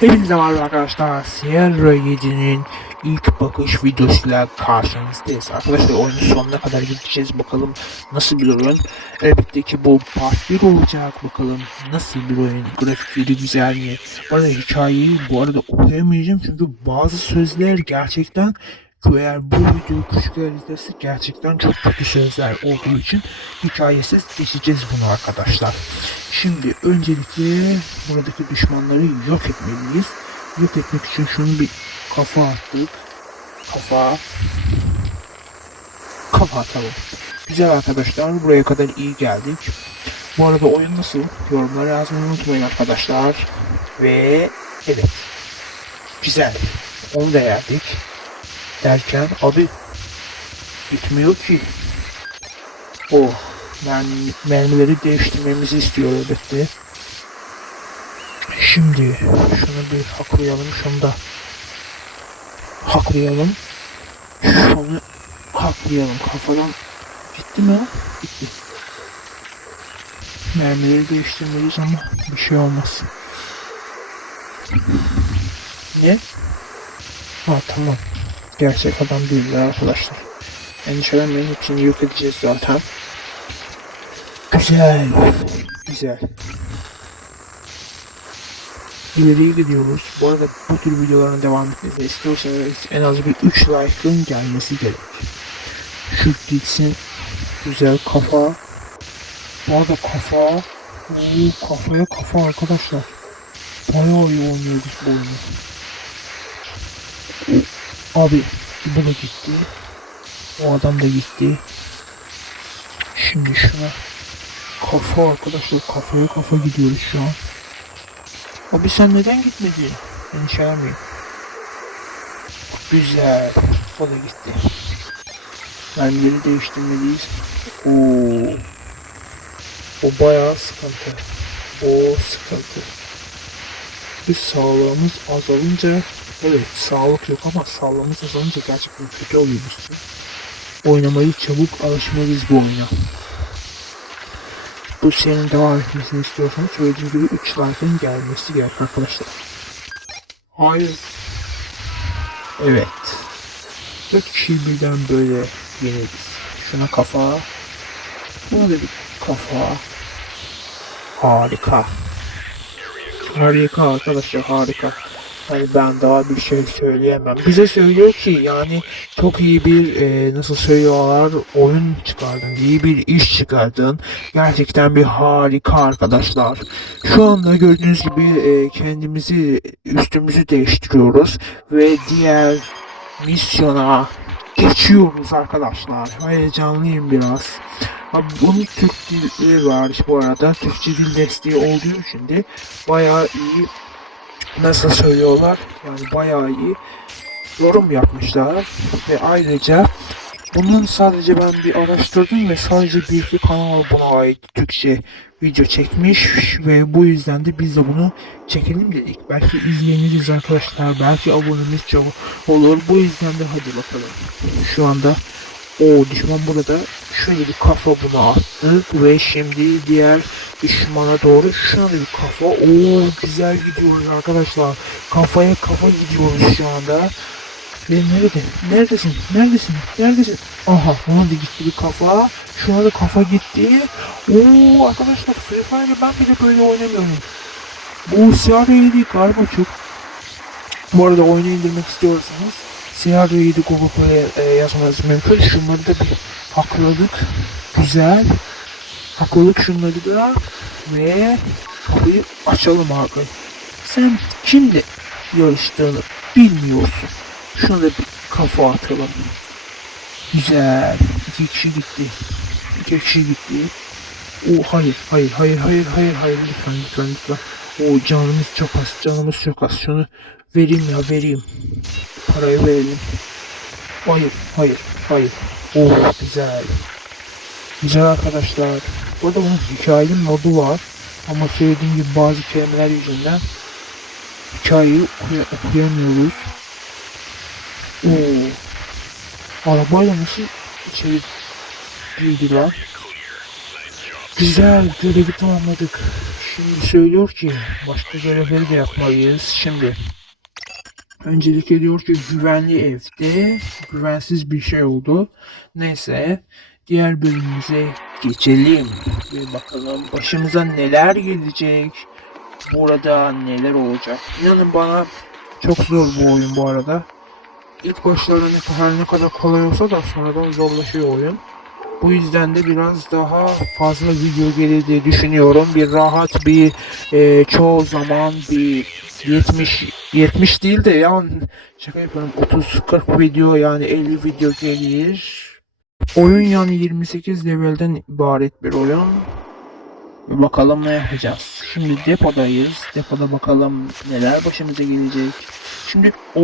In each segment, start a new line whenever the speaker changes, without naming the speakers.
Hepinize merhaba arkadaşlar. Sierra 7'nin ilk bakış videosuyla karşınızdayız. Arkadaşlar oyunun sonuna kadar gideceğiz. Bakalım nasıl bir oyun. Elbette ki bu part 1 olacak. Bakalım nasıl bir oyun. Grafikleri güzel mi? Arada hikayeyi bu arada okuyamayacağım. Çünkü bazı sözler gerçekten eğer bu videoyu küçükler izlerse gerçekten çok kötü sözler olduğu için hikayesiz geçeceğiz bunu arkadaşlar. Şimdi öncelikle buradaki düşmanları yok etmeliyiz. Yok etmek için şunu bir kafa attık. Kafa. Kafa atalım. Güzel arkadaşlar buraya kadar iyi geldik. Bu arada oyun nasıl? Yorumlara yazmayı unutmayın arkadaşlar. Ve evet. Güzel. Onu da yerdik. Derken abi bitmiyor ki. Oh. Yani mermileri değiştirmemizi istiyor elbette. Şimdi şunu bir haklayalım. Şunu da haklayalım. Şunu haklayalım. Kafadan gitti mi? Gitti. Mermileri değiştirmeliyiz ama bir şey olmaz. Ne? Ha tamam. Gerçek adam değiller arkadaşlar. Endişelenmeyin hepsini yok edeceğiz zaten. Güzel. Güzel. İleriye gidiyoruz. Bu arada bu tür videoların devam etmesini istiyorsanız en az bir 3 like'ın gelmesi gerek. Şu gitsin. Güzel kafa. Bu arada kafa. Bu kafaya kafa arkadaşlar. Bayağı iyi oynuyoruz bu oyunu. Abi bu da gitti. O adam da gitti. Şimdi şuna kafa arkadaşlar kafaya kafa gidiyoruz şu an. Abi sen neden gitmedin? Endişelenmeyin. Güzel. O da gitti. Mermileri değiştirmeliyiz. Oo. O bayağı sıkıntı. O sıkıntı. Biz sağlığımız azalınca evet sağlık yok ama sağlığımız azalınca gerçekten kötü oluyoruz. Oynamayı çabuk alışmalıyız bu oyuna bu serinin devam etmesini istiyorsanız söylediğim gibi 3 like'ın gelmesi gerek arkadaşlar. Hayır. Evet. 4 kişi birden böyle yeniriz. Şuna kafa. Buna da bir kafa. Harika. Harika arkadaşlar harika. Hani ben daha bir şey söyleyemem. Bize söylüyor ki yani çok iyi bir e, nasıl söylüyorlar oyun çıkardın, iyi bir iş çıkardın. Gerçekten bir harika arkadaşlar. Şu anda gördüğünüz gibi e, kendimizi üstümüzü değiştiriyoruz ve diğer misyona geçiyoruz arkadaşlar. Heyecanlıyım biraz. Abi bunun Türk dili var bu arada. Türkçe dil desteği olduğu için de bayağı iyi nasıl söylüyorlar yani bayağı iyi yorum yapmışlar ve ayrıca bunun sadece ben bir araştırdım ve sadece bir iki kanal buna ait Türkçe video çekmiş ve bu yüzden de biz de bunu çekelim dedik. Belki izleyeniriz arkadaşlar, belki abonemiz çok olur. Bu yüzden de hadi bakalım. Şu anda o düşman burada şöyle bir kafa buna attı ve şimdi diğer düşmana doğru da bir kafa. Oo güzel gidiyoruz arkadaşlar. Kafaya kafa gidiyoruz şu anda. Ve nerede? Neredesin? Neredesin? Neredesin? Aha ona da gitti bir kafa. Şuna da kafa gitti. Oo arkadaşlar Free Fire'ı ben bile böyle oynamıyorum. Bu siyah değil galiba çok. Bu arada oyunu indirmek istiyorsanız Siyah 7 Google Play'e e, yazmanız mümkün. Şunları da bir hakladık. Güzel. Hakladık şunları da. Ve kapıyı açalım abi. Sen kimle yarıştığını bilmiyorsun. Şuna da bir kafa atalım. Güzel. İki kişi gitti. İki kişi gitti. O hayır, hayır, hayır, hayır, hayır, hayır. Lütfen, lütfen, lütfen. O canımız çok az, canımız çok az. Şunu vereyim ya, vereyim parayı verelim. Hayır, hayır, hayır. Oh güzel. Güzel arkadaşlar. Burada bunun hikayeli modu var. Ama söylediğim gibi bazı kelimeler yüzünden hikayeyi okuy okuyamıyoruz. Oo. Arabayla nasıl içeri girdiler? Güzel, görevi tamamladık. Şimdi söylüyor ki başka görevleri de yapmalıyız. Şimdi öncelikle diyor ki güvenli evde güvensiz bir şey oldu. Neyse diğer bölümümüze geçelim ve bakalım başımıza neler gelecek. Burada neler olacak. İnanın bana çok zor bu oyun bu arada. İlk başlarda ne kadar ne kadar kolay olsa da sonradan zorlaşıyor oyun. Bu yüzden de biraz daha fazla video gelir diye düşünüyorum. Bir rahat bir e, çoğu zaman bir 70 70 değil de yani şaka yapıyorum 30-40 video yani 50 video gelir. Oyun yani 28 levelden ibaret bir oyun. Bakalım ne yapacağız. Şimdi depodayız. Depoda bakalım neler başımıza gelecek. Şimdi o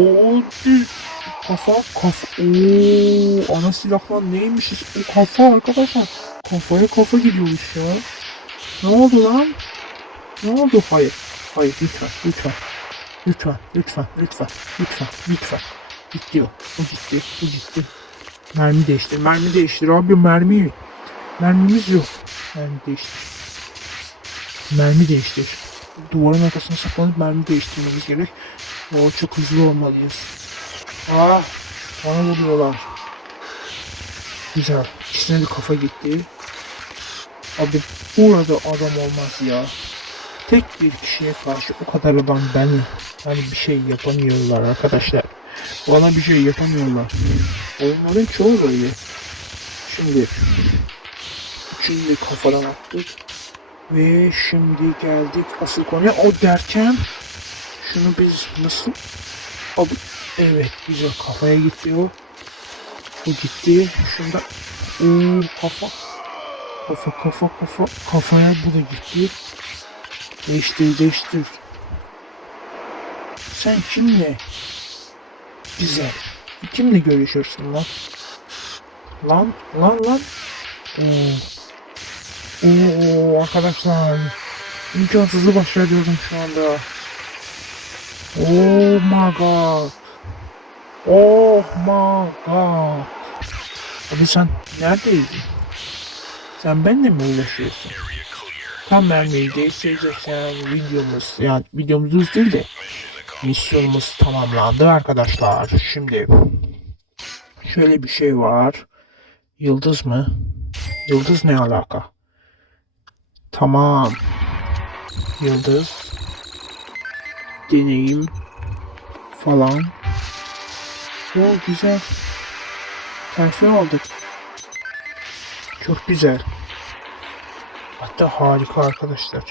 kafa kafa ooo ana silahlar neymiş? O kafa arkadaşlar. Kafaya kafa gidiyormuş ya. Ne oldu lan? Ne oldu? Hayır. Hayır lütfen lütfen. Lütfen lütfen lütfen lütfen lütfen. Gitti o. O gitti. O gitti. Mermi değiştir. Mermi değiştir abi mermi. Mermimiz yok. Mermi değiştir. Mermi değiştir. Duvarın arkasına saklanıp mermi değiştirmemiz gerek. O çok hızlı olmalıyız. Ah, bana vuruyorlar. Güzel. İkisine de kafa gitti. Abi burada adam olmaz ya. Tek bir kişiye karşı o kadar adam ben yani bir şey yapamıyorlar arkadaşlar. Bana bir şey yapamıyorlar. Oyunların çoğu böyle. Şimdi üçünü de kafadan attık. Ve şimdi geldik asıl konuya. O derken şunu biz nasıl Abi evet güzel kafaya o. Bu gitti. Şunda Oo, kafa. Kafa kafa kafa kafaya bu da gitti. Değiştir değiştir. Sen kimle? Güzel. Kimle görüşürsün lan? Lan lan lan. Oo. Oo arkadaşlar. İmkansızı başarıyorum şu anda. Oh my god. Oh my god. Abi sen neredeydin? Sen benimle mi uğraşıyorsun? Tam mermiyi değiştireceksen videomuz yani videomuz değil de misyonumuz tamamlandı arkadaşlar. Şimdi şöyle bir şey var. Yıldız mı? Yıldız ne alaka? Tamam. Yıldız deneyim falan. O güzel. Terfi aldık. Çok güzel. Hatta harika arkadaşlar.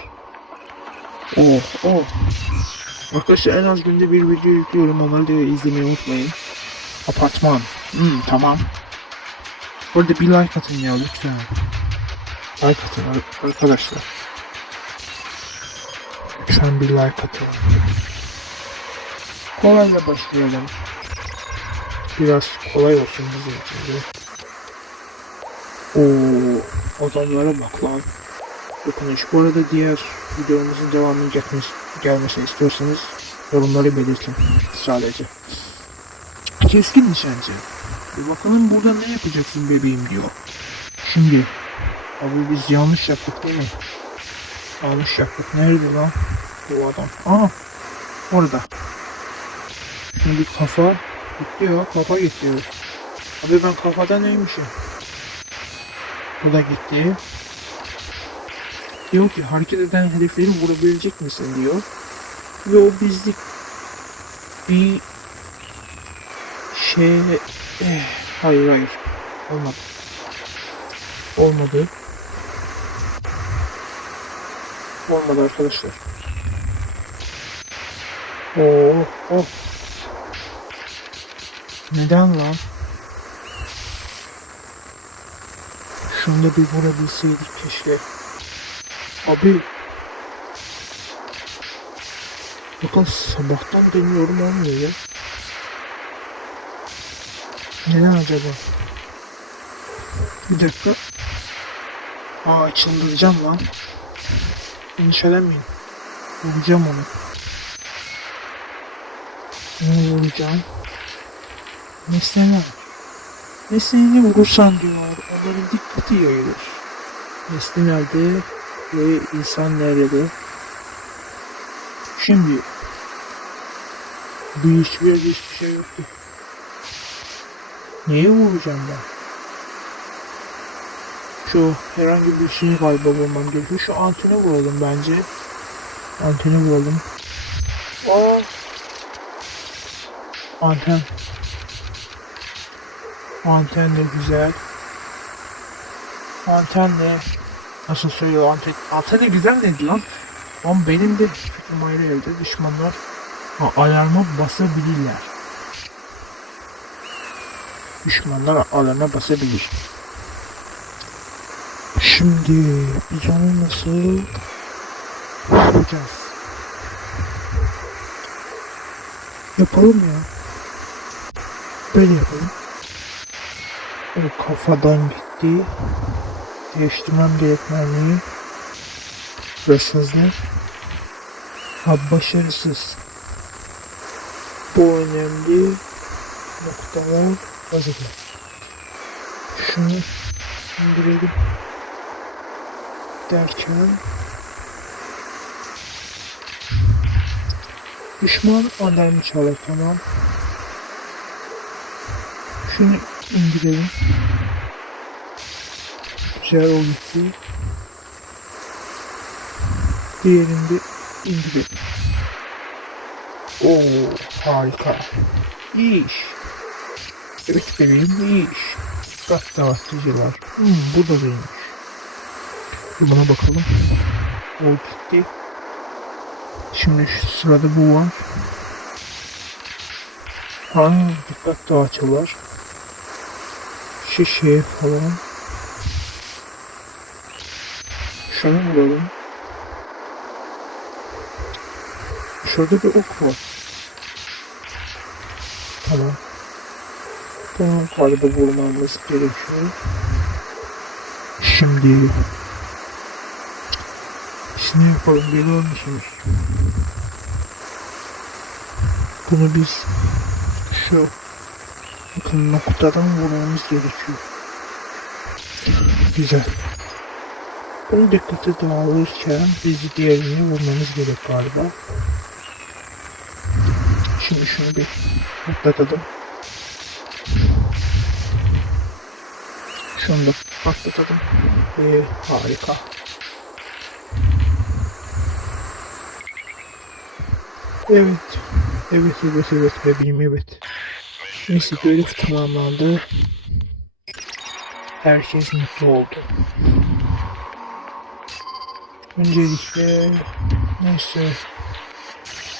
Oh oh. Arkadaşlar en az günde bir video yüklüyorum. Onları da izlemeyi unutmayın. Apartman. Hmm, tamam. Burada bir like atın ya lütfen. Like atın ar- arkadaşlar. Lütfen bir like atın. Kolayla başlayalım. Biraz kolay olsun bizim için de. Oo, adamlara bak lan. Dokunuş. Bu arada diğer videomuzun devamının gelmesi, gelmesini istiyorsanız yorumları belirtin sadece. Keskin nişancı. Bir bakalım burada ne yapacaksın bebeğim diyor. Şimdi abi biz yanlış yaptık değil mi? Yanlış yaptık. Nerede lan bu adam? Aa orada. Şimdi kafa ya kafa gitti. Abi ben kafada neymişim? Bu da gitti. Diyor ki hareket eden hedefleri vurabilecek misin diyor. Ve o bizlik bir şey... Eh, hayır hayır. Olmadı. Olmadı. Olmadı arkadaşlar. Oo, oh. Neden lan? Şunu da bir vurabilseydik keşke. Abi. Bakın sabahtan deniyorum olmuyor ya. Neden acaba? Bir dakika. Aa çıldıracağım lan. Endişelenmeyin. Vuracağım onu. Onu vuracağım. Nesneler. Nesneyi vurursan diyor, onların dikkati yayılır. Nesne nerede ve insan nerede? Şimdi bir hiçbir yerde hiçbir şey yoktu. Neye vuracağım ben? Şu herhangi bir şeyi galiba bulmam gerekiyor. Şu antene vuralım bence. Antene vuralım. Aa. Anten. Anten de güzel. Anten ne? Nasıl söylüyor anten? Anten de güzel neydi lan? Ama benim de fikrim ayrı evde düşmanlar alarma basabilirler. Düşmanlar alarma basabilir. Şimdi biz onu nasıl yapacağız? Yapalım ya. Böyle yapalım. Böyle kafadan gitti. Değiştirmem gerekmenliği. Hırsızlık. Ha başarısız. Bu önemli noktalar hazırlar. Şunu indirelim. Derken Düşman alarmı çalar tamam. Şunu indirelim. Güzel o gitti. Diğerini de indirelim. Oo harika. İyi iş. Evet bebeğim iyi iş. Bak dağıtıcılar. Hmm, bu da. Bir buna bakalım. O gitti. Şimdi şu sırada bu var. Ha, dikkat dağıtıcılar. Şişe falan. Şunu bulalım. Şurada bir ok var. Tamam. Bunu galiba vurmamız gerekiyor. Şimdi biz ne yapalım biliyor musunuz? Bunu biz şu bakın noktadan vurmamız gerekiyor. Güzel. Bunun dikkati dağılırken biz diğerini vurmamız gerek galiba. Şimdi şunu bir patlatalım. Şunu da patlatalım. Ee, harika. Evet. Evet evet evet bebeğim evet. Neyse görev tamamlandı. Herkes mutlu oldu. Öncelikle neyse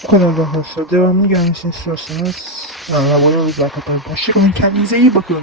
bu kadar da olsa devamlı gelmesini istiyorsanız abone olup like atmayı. Hoşçakalın kendinize iyi bakın.